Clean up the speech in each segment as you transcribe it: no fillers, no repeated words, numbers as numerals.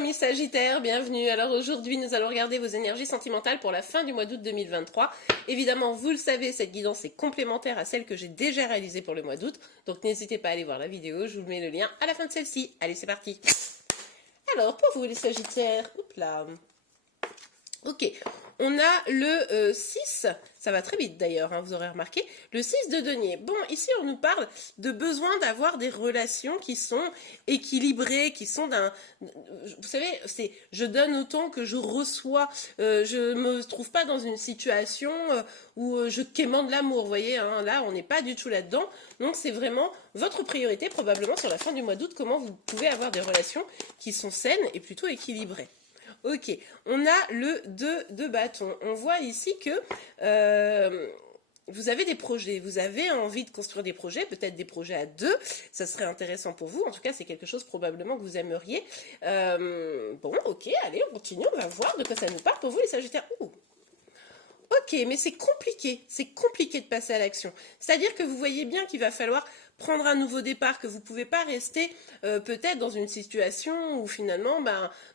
amis Sagittaires, bienvenue. Alors aujourd'hui nous allons regarder vos énergies sentimentales pour la fin du mois d'août 2023. Évidemment, vous le savez, cette guidance est complémentaire à celle que j'ai déjà réalisée pour le mois d'août. Donc n'hésitez pas à aller voir la vidéo, je vous mets le lien à la fin de celle-ci. Allez, c'est parti. Alors pour vous les Sagittaires, hop là. Ok, on a le 6, ça va très vite d'ailleurs, hein, vous aurez remarqué, le 6 de denier. Bon, ici on nous parle de besoin d'avoir des relations qui sont équilibrées, qui sont d'un... Vous savez, c'est je donne autant que je reçois, je me trouve pas dans une situation où je quémande l'amour, vous voyez, hein, là on n'est pas du tout là-dedans. Donc c'est vraiment votre priorité probablement sur la fin du mois d'août, comment vous pouvez avoir des relations qui sont saines et plutôt équilibrées. Ok, on a le 2 de bâton. On voit ici que vous avez des projets, vous avez envie de construire des projets, peut-être des projets à deux, ça serait intéressant pour vous. En tout cas, c'est quelque chose probablement que vous aimeriez. Bon, ok, allez, on continue, on va voir de quoi ça nous parle pour vous les Sagittaires. Ouh. Ok, mais c'est compliqué de passer à l'action. C'est-à-dire que vous voyez bien qu'il va falloir prendre un nouveau départ, que vous ne pouvez pas rester peut-être dans une situation où finalement,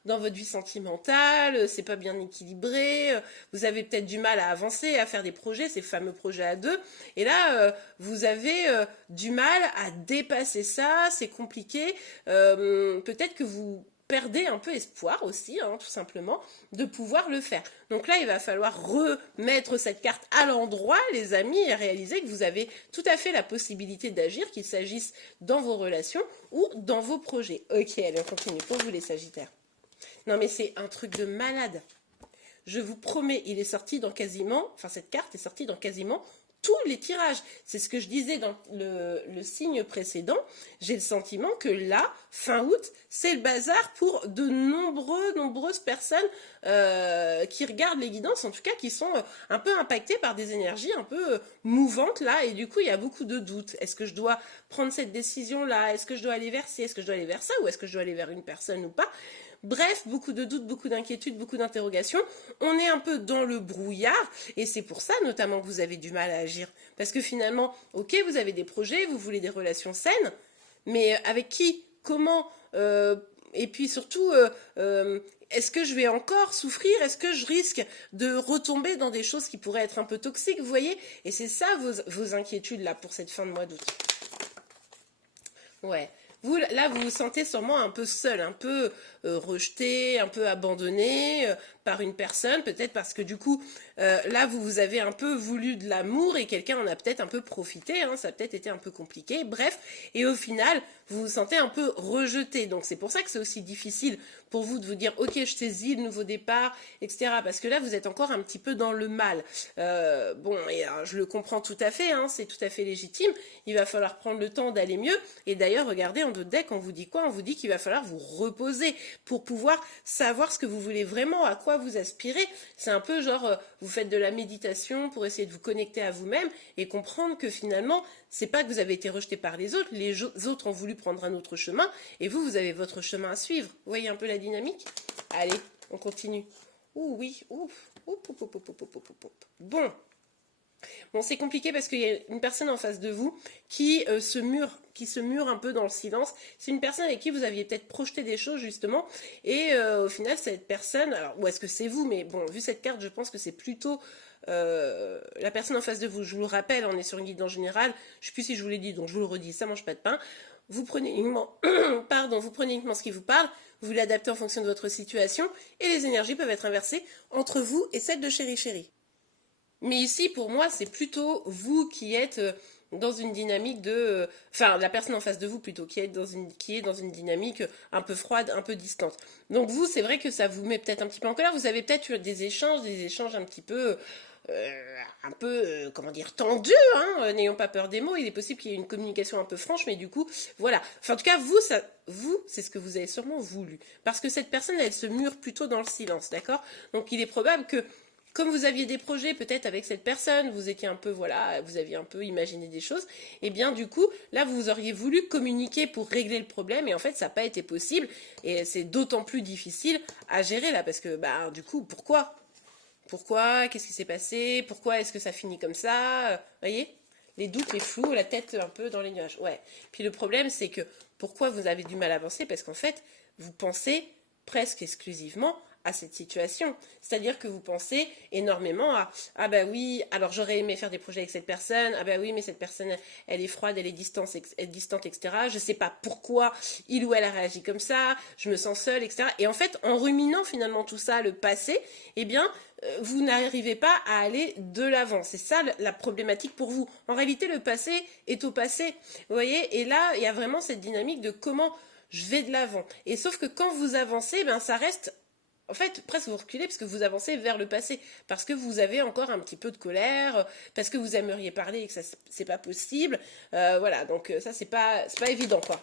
dans votre vie sentimentale, c'est pas bien équilibré, vous avez peut-être du mal à avancer, à faire des projets, ces fameux projets à deux, et là, vous avez du mal à dépasser ça, c'est compliqué, peut-être que vous perdez un peu espoir aussi, hein, tout simplement, de pouvoir le faire. Donc là, il va falloir remettre cette carte à l'endroit, les amis, et réaliser que vous avez tout à fait la possibilité d'agir, qu'il s'agisse dans vos relations ou dans vos projets. Ok, allez, on continue pour vous les Sagittaires. Non mais c'est un truc de malade. Je vous promets, il est sorti dans quasiment, enfin cette carte est sortie dans quasiment tous les tirages. C'est ce que je disais dans le signe précédent. J'ai le sentiment que là, fin août, c'est le bazar pour de nombreuses personnes qui regardent les guidances, en tout cas qui sont un peu impactées par des énergies un peu mouvantes là, et du coup il y a beaucoup de doutes. Est-ce que je dois prendre cette décision là? Est-ce que je dois aller vers ci? Est-ce que je dois aller vers ça? Ou est-ce que je dois aller vers une personne ou pas? Bref, beaucoup de doutes, beaucoup d'inquiétudes, beaucoup d'interrogations. On est un peu dans le brouillard et c'est pour ça notamment que vous avez du mal à agir. Parce que finalement, ok, vous avez des projets, vous voulez des relations saines, mais avec qui? Comment et puis surtout, est-ce que je vais encore souffrir? Est-ce que je risque de retomber dans des choses qui pourraient être un peu toxiques, vous voyez? Et c'est ça vos inquiétudes là pour cette fin de mois d'août. Ouais. Vous, là, vous vous sentez sûrement un peu seul, un peu rejeté, un peu abandonné par une personne, peut-être parce que du coup, là, vous avez un peu voulu de l'amour et quelqu'un en a peut-être un peu profité, hein, ça a peut-être été un peu compliqué, bref, et au final, vous vous sentez un peu rejeté. Donc c'est pour ça que c'est aussi difficile pour vous de vous dire, ok, je saisis le nouveau départ, etc. Parce que là, vous êtes encore un petit peu dans le mal. Bon, et alors, je le comprends tout à fait, hein, c'est tout à fait légitime. Il va falloir prendre le temps d'aller mieux. Et d'ailleurs, regardez, en votre deck, on vous dit quoi? On vous dit qu'il va falloir vous reposer pour pouvoir savoir ce que vous voulez vraiment, à quoi vous aspirez. C'est un peu genre, vous faites de la méditation pour essayer de vous connecter à vous-même et comprendre que finalement, c'est pas que vous avez été rejeté par les autres ont voulu prendre un autre chemin, et vous avez votre chemin à suivre. Vous voyez un peu la dynamique? Allez, on continue. Ouh oui, ouf, bon. Bon, c'est compliqué parce qu'il y a une personne en face de vous qui se mure un peu dans le silence. C'est une personne avec qui vous aviez peut-être projeté des choses justement, et au final cette personne, alors ou est-ce que c'est vous, mais bon, vu cette carte, je pense que c'est plutôt la personne en face de vous. Je vous le rappelle, on est sur une guidance générale, je ne sais plus si je vous l'ai dit, donc je vous le redis, ça mange pas de pain. Vous prenez uniquement, vous prenez uniquement ce qui vous parle, vous l'adaptez en fonction de votre situation, et les énergies peuvent être inversées entre vous et celle de chéri. Mais ici, pour moi, c'est plutôt vous qui êtes dans une dynamique de... Enfin, la personne en face de vous, plutôt, qui est dans une dynamique un peu froide, un peu distante. Donc vous, c'est vrai que ça vous met peut-être un petit peu en colère. Vous avez peut-être eu des échanges un petit peu... comment dire, tendus, hein, n'ayons pas peur des mots. Il est possible qu'il y ait une communication un peu franche, mais du coup, voilà. Enfin, en tout cas, vous, c'est ce que vous avez sûrement voulu. Parce que cette personne, elle se mure plutôt dans le silence, d'accord? Donc il est probable que comme vous aviez des projets peut-être avec cette personne, vous étiez un peu, voilà, vous aviez un peu imaginé des choses, et bien du coup, là vous auriez voulu communiquer pour régler le problème, et en fait ça n'a pas été possible, et c'est d'autant plus difficile à gérer là, parce que du coup, pourquoi? Qu'est-ce qui s'est passé? Pourquoi est-ce que ça finit comme ça? Voyez? Les doutes, les flous, la tête un peu dans les nuages. Ouais. Puis le problème, c'est que pourquoi vous avez du mal à avancer? Parce qu'en fait, vous pensez presque exclusivement à cette situation. C'est-à-dire que vous pensez énormément à ah bah oui, alors j'aurais aimé faire des projets avec cette personne, ah bah oui, mais cette personne elle est froide, elle est distante, etc. Je sais pas pourquoi il ou elle a réagi comme ça, je me sens seule, etc. Et en fait, en ruminant finalement tout ça, le passé, eh bien, vous n'arrivez pas à aller de l'avant. C'est ça la problématique pour vous. En réalité, le passé est au passé. Vous voyez, et là, il y a vraiment cette dynamique de comment je vais de l'avant. Et sauf que quand vous avancez, ben ça reste en fait, presque vous reculez parce que vous avancez vers le passé, parce que vous avez encore un petit peu de colère, parce que vous aimeriez parler et que ça c'est pas possible. Voilà, donc ça c'est pas évident quoi.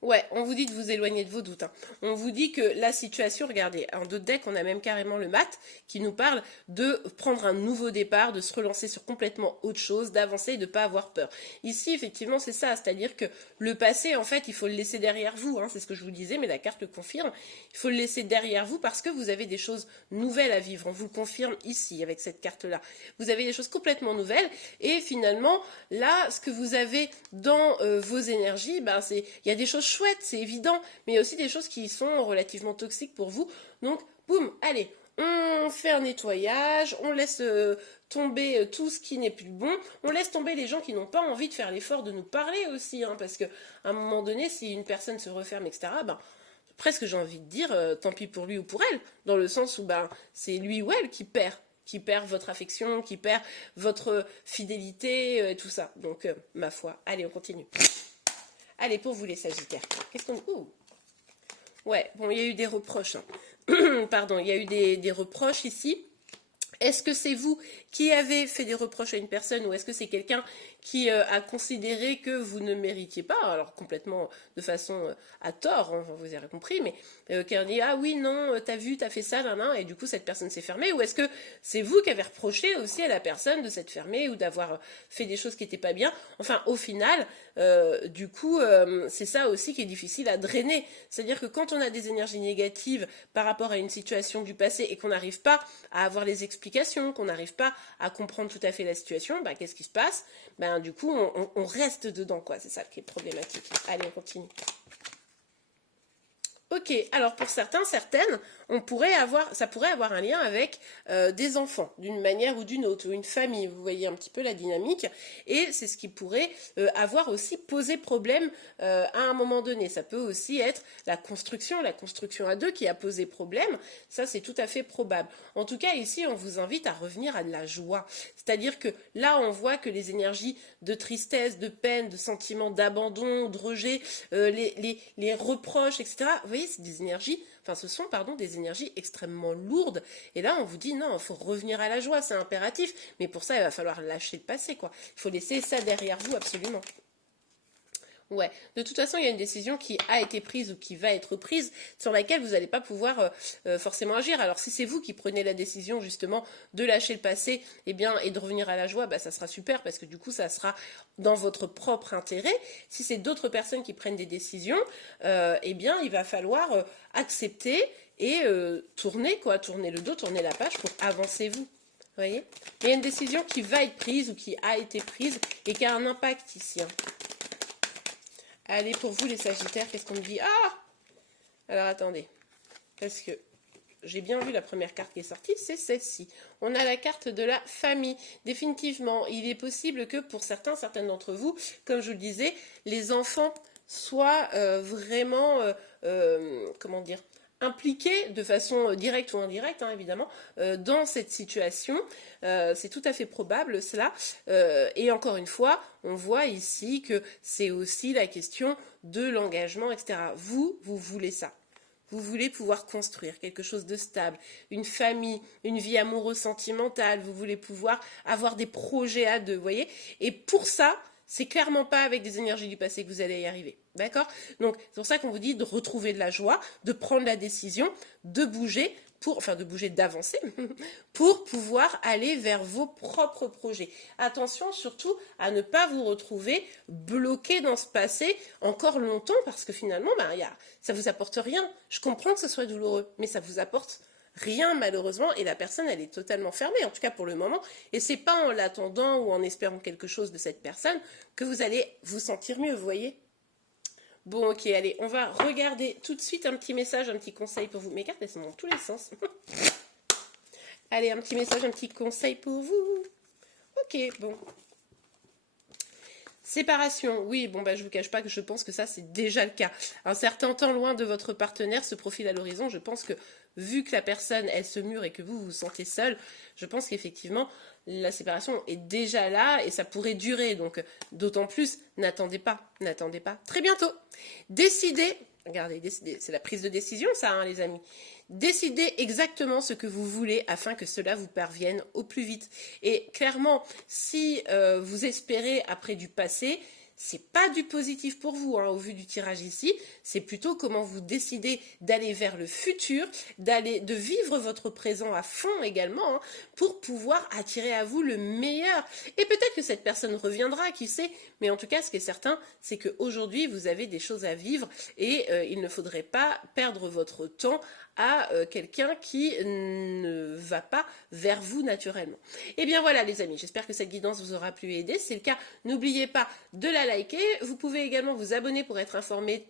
Ouais, on vous dit de vous éloigner de vos doutes, hein. On vous dit que la situation, regardez, en d'autres decks, on a même carrément le mat qui nous parle de prendre un nouveau départ, de se relancer sur complètement autre chose, d'avancer et de ne pas avoir peur. Ici, effectivement, c'est ça, c'est-à-dire que le passé, en fait, il faut le laisser derrière vous, hein, c'est ce que je vous disais, mais la carte le confirme. Il faut le laisser derrière vous parce que vous avez des choses nouvelles à vivre. On vous le confirme ici, avec cette carte-là. Vous avez des choses complètement nouvelles et finalement, là, ce que vous avez dans vos énergies, ben, il y a des choses chouette, c'est évident, mais il y a aussi des choses qui sont relativement toxiques pour vous. Donc, boum, allez, on fait un nettoyage, on laisse tomber tout ce qui n'est plus bon, on laisse tomber les gens qui n'ont pas envie de faire l'effort de nous parler aussi, hein, parce qu'à un moment donné, si une personne se referme, etc., ben, presque j'ai envie de dire, tant pis pour lui ou pour elle, dans le sens où ben, c'est lui ou elle qui perd votre affection, qui perd votre fidélité, tout ça. Donc, ma foi, allez, on continue. Allez, pour vous les Sagittaires, qu'est-ce qu'on... Ouh. Ouais, bon, il y a eu des reproches. Hein. Pardon, il y a eu des reproches ici. Est-ce que c'est vous qui avez fait des reproches à une personne ou est-ce que c'est quelqu'un qui a considéré que vous ne méritiez pas, alors complètement de façon à tort, hein, vous avez compris, mais qui a dit ah oui, non, t'as vu, t'as fait ça, nan, nan, et du coup cette personne s'est fermée, ou est-ce que c'est vous qui avez reproché aussi à la personne de s'être fermée ou d'avoir fait des choses qui n'étaient pas bien? Enfin, au final, du coup, c'est ça aussi qui est difficile à drainer. C'est-à-dire que quand on a des énergies négatives par rapport à une situation du passé et qu'on n'arrive pas à avoir les explications, qu'on n'arrive pas à comprendre tout à fait la situation, bah, qu'est-ce qui se passe? Ben, du coup, on reste dedans, quoi. C'est ça qui est problématique. Allez, on continue. Ok, alors pour certains, certaines, ça pourrait avoir un lien avec des enfants, d'une manière ou d'une autre, ou une famille, vous voyez un petit peu la dynamique, et c'est ce qui pourrait avoir aussi posé problème à un moment donné. Ça peut aussi être la construction à deux qui a posé problème, ça c'est tout à fait probable. En tout cas, ici, on vous invite à revenir à de la joie, c'est-à-dire que là, on voit que les énergies de tristesse, de peine, de sentiments d'abandon, de rejet, les reproches, etc., vous voyez, c'est des énergies, enfin ce sont, pardon, des énergies extrêmement lourdes. Et là, on vous dit non, il faut revenir à la joie, c'est impératif. Mais pour ça, il va falloir lâcher le passé, quoi. Il faut laisser ça derrière vous, absolument. Ouais, de toute façon, il y a une décision qui a été prise ou qui va être prise sur laquelle vous n'allez pas pouvoir forcément agir. Alors si c'est vous qui prenez la décision justement de lâcher le passé et de revenir à la joie, bah, ça sera super parce que du coup ça sera dans votre propre intérêt. Si c'est d'autres personnes qui prennent des décisions, il va falloir accepter et tourner le dos, tourner la page pour avancer vous. Vous voyez? Il y a une décision qui va être prise ou qui a été prise et qui a un impact ici, hein. Allez, pour vous les Sagittaires, qu'est-ce qu'on me dit? Ah! Alors attendez, parce que j'ai bien vu la première carte qui est sortie, c'est celle-ci. On a la carte de la famille. Définitivement, il est possible que pour certaines d'entre vous, comme je vous le disais, les enfants soient vraiment, comment dire, impliqués de façon directe ou indirecte, hein, évidemment, dans cette situation. C'est tout à fait probable cela. Et encore une fois, on voit ici que c'est aussi la question de l'engagement, etc. Vous voulez ça. Vous voulez pouvoir construire quelque chose de stable, une famille, une vie amoureuse sentimentale, vous voulez pouvoir avoir des projets à deux, vous voyez. Et pour ça, c'est clairement pas avec des énergies du passé que vous allez y arriver. D'accord? Donc, c'est pour ça qu'on vous dit de retrouver de la joie, de prendre la décision, de bouger, d'avancer, pour pouvoir aller vers vos propres projets. Attention surtout à ne pas vous retrouver bloqué dans ce passé encore longtemps, parce que finalement, ça vous apporte rien. Je comprends que ce soit douloureux, mais ça vous apporte rien malheureusement, et la personne elle est totalement fermée, en tout cas pour le moment, et c'est pas en l'attendant ou en espérant quelque chose de cette personne que vous allez vous sentir mieux, vous voyez. Bon, ok, allez, on va regarder tout de suite un petit message, un petit conseil pour vous. Mes cartes, elles sont dans tous les sens. Allez, un petit message, un petit conseil pour vous. Ok, bon. Séparation, oui, bon bah je vous cache pas que je pense que ça c'est déjà le cas. Un certain temps loin de votre partenaire se profile à l'horizon, je pense que vu que la personne elle se mure et que vous vous sentez seul, je pense qu'effectivement la séparation est déjà là et ça pourrait durer, donc d'autant plus n'attendez pas. Très bientôt, décidez, regardez, décidez, c'est la prise de décision ça hein, les amis. Décidez exactement ce que vous voulez afin que cela vous parvienne au plus vite. Et clairement, si vous espérez après du passé, c'est pas du positif pour vous, hein, au vu du tirage ici. C'est plutôt comment vous décidez d'aller vers le futur, de vivre votre présent à fond également, hein, pour pouvoir attirer à vous le meilleur. Et peut-être que cette personne reviendra, qui sait. Mais en tout cas, ce qui est certain, c'est qu'aujourd'hui, vous avez des choses à vivre et il ne faudrait pas perdre votre temps à quelqu'un qui ne va pas vers vous naturellement. Et bien voilà les amis, j'espère que cette guidance vous aura plu et aidé. Si c'est le cas, n'oubliez pas de la liker. Vous pouvez également vous abonner pour être informé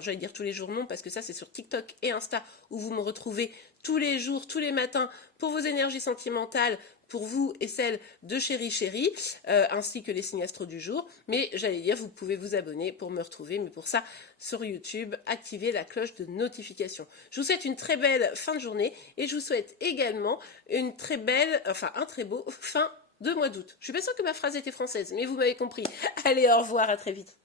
j'allais dire tous les jours non, parce que ça c'est sur TikTok et Insta où vous me retrouvez tous les jours, tous les matins pour vos énergies sentimentales, pour vous et celles de Chéri, ainsi que les signes astro du jour. Mais j'allais dire, vous pouvez vous abonner pour me retrouver, mais pour ça, sur YouTube, activez la cloche de notification. Je vous souhaite une très belle fin de journée et je vous souhaite également un très beau fin de mois d'août. Je suis pas sûre que ma phrase était française, mais vous m'avez compris. Allez, au revoir, à très vite.